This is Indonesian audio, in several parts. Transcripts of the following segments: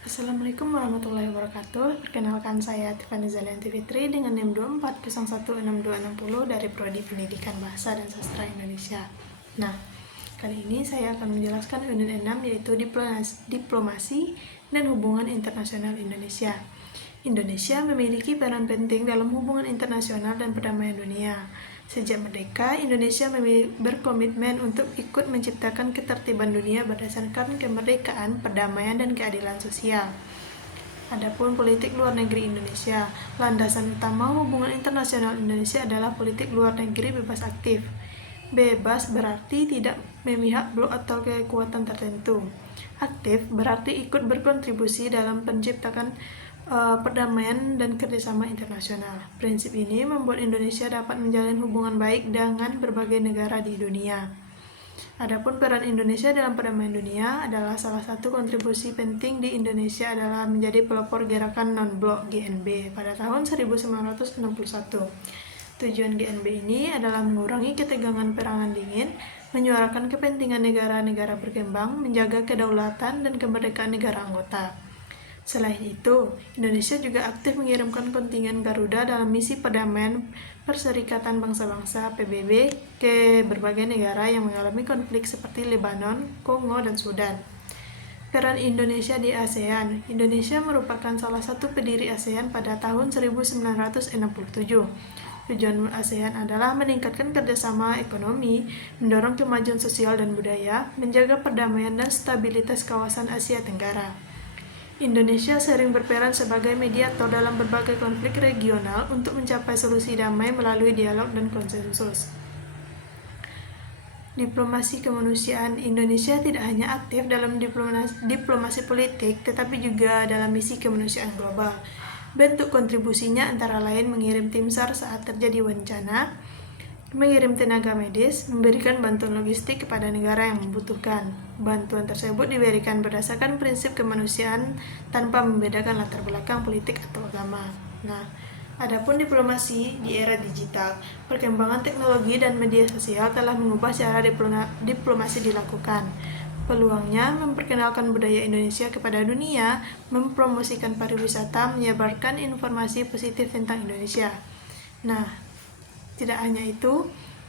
Assalamualaikum warahmatullahi wabarakatuh. Perkenalkan saya Tiffany Zalianti Fitri dengan NIM 24016260 dari Prodi Pendidikan Bahasa dan Sastra Indonesia. Nah, kali ini saya akan menjelaskan unit 6 yaitu diplomasi dan hubungan internasional Indonesia. Indonesia memiliki peran penting dalam hubungan internasional dan perdamaian dunia. Sejak merdeka, Indonesia berkomitmen untuk ikut menciptakan ketertiban dunia berdasarkan kemerdekaan, perdamaian, dan keadilan sosial. Adapun politik luar negeri Indonesia, landasan utama hubungan internasional Indonesia adalah politik luar negeri bebas aktif. Bebas berarti tidak memihak blok atau kekuatan tertentu. Aktif berarti ikut berkontribusi dalam penciptakan perdamaian dan kerjasama internasional. Prinsip ini membuat Indonesia dapat menjalin hubungan baik dengan berbagai negara di dunia. Adapun peran Indonesia dalam perdamaian dunia adalah salah satu kontribusi penting di Indonesia adalah menjadi pelopor gerakan non-blok GNB pada tahun 1961. Tujuan GNB ini adalah mengurangi ketegangan perangan dingin, menyuarakan kepentingan negara-negara berkembang, menjaga kedaulatan dan kemerdekaan negara anggota. Selain itu, Indonesia juga aktif mengirimkan kontingen Garuda dalam misi perdamaian Perserikatan Bangsa-Bangsa (PBB) ke berbagai negara yang mengalami konflik seperti Lebanon, Kongo, dan Sudan. Peran Indonesia di ASEAN. Indonesia merupakan salah satu pendiri ASEAN pada tahun 1967. Tujuan ASEAN adalah meningkatkan kerjasama ekonomi, mendorong kemajuan sosial dan budaya, menjaga perdamaian dan stabilitas kawasan Asia Tenggara. Indonesia sering berperan sebagai mediator dalam berbagai konflik regional untuk mencapai solusi damai melalui dialog dan konsensus. Diplomasi kemanusiaan. Indonesia tidak hanya aktif dalam diplomasi politik, tetapi juga dalam misi kemanusiaan global. Bentuk kontribusinya antara lain mengirim tim SAR saat terjadi bencana, mengirim tenaga medis, memberikan bantuan logistik kepada negara yang membutuhkan. Bantuan tersebut diberikan berdasarkan prinsip kemanusiaan tanpa membedakan latar belakang politik atau agama. Nah, adapun diplomasi di era digital, perkembangan teknologi dan media sosial telah mengubah cara diplomasi dilakukan. Peluangnya memperkenalkan budaya Indonesia kepada dunia, mempromosikan pariwisata, menyebarkan informasi positif tentang Indonesia. Nah, tidak hanya itu,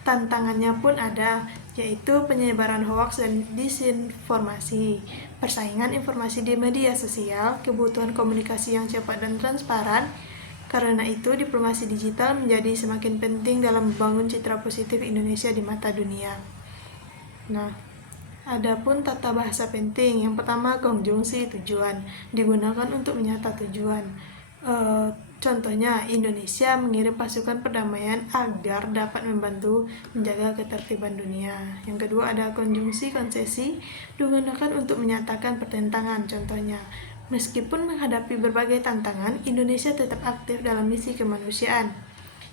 tantangannya pun ada, yaitu penyebaran hoaks dan disinformasi, persaingan informasi di media sosial, kebutuhan komunikasi yang cepat dan transparan. Karena itu, diplomasi digital menjadi semakin penting dalam membangun citra positif Indonesia di mata dunia. Nah, adapun tata bahasa penting. Yang pertama, konjungsi tujuan digunakan untuk menyata tujuan. Contohnya, Indonesia mengirim pasukan perdamaian agar dapat membantu menjaga ketertiban dunia. Yang kedua ada konjungsi konsesi, digunakan untuk menyatakan pertentangan. Contohnya, meskipun menghadapi berbagai tantangan, Indonesia tetap aktif dalam misi kemanusiaan.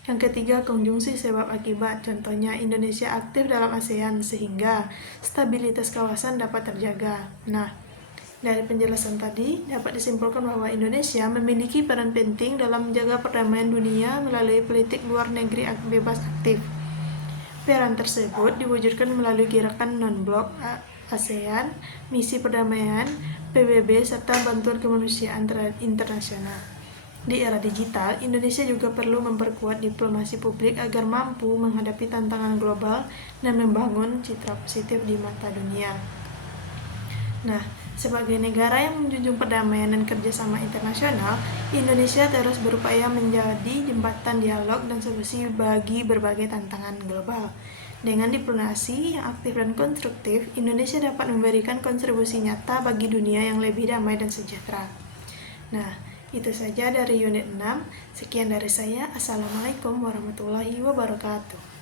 Yang ketiga, konjungsi sebab akibat. Contohnya, Indonesia aktif dalam ASEAN sehingga stabilitas kawasan dapat terjaga. Nah, dari penjelasan tadi, dapat disimpulkan bahwa Indonesia memiliki peran penting dalam menjaga perdamaian dunia melalui politik luar negeri bebas aktif. Peran tersebut diwujudkan melalui gerakan non-blok ASEAN, misi perdamaian, PBB, serta bantuan kemanusiaan internasional. Di era digital, Indonesia juga perlu memperkuat diplomasi publik agar mampu menghadapi tantangan global dan membangun citra positif di mata dunia. Nah, sebagai negara yang menjunjung perdamaian dan kerjasama internasional, Indonesia terus berupaya menjadi jembatan dialog dan solusi bagi berbagai tantangan global. Dengan diplomasi yang aktif dan konstruktif, Indonesia dapat memberikan kontribusi nyata bagi dunia yang lebih damai dan sejahtera. Nah, itu saja dari unit 6. Sekian dari saya. Assalamualaikum warahmatullahi wabarakatuh.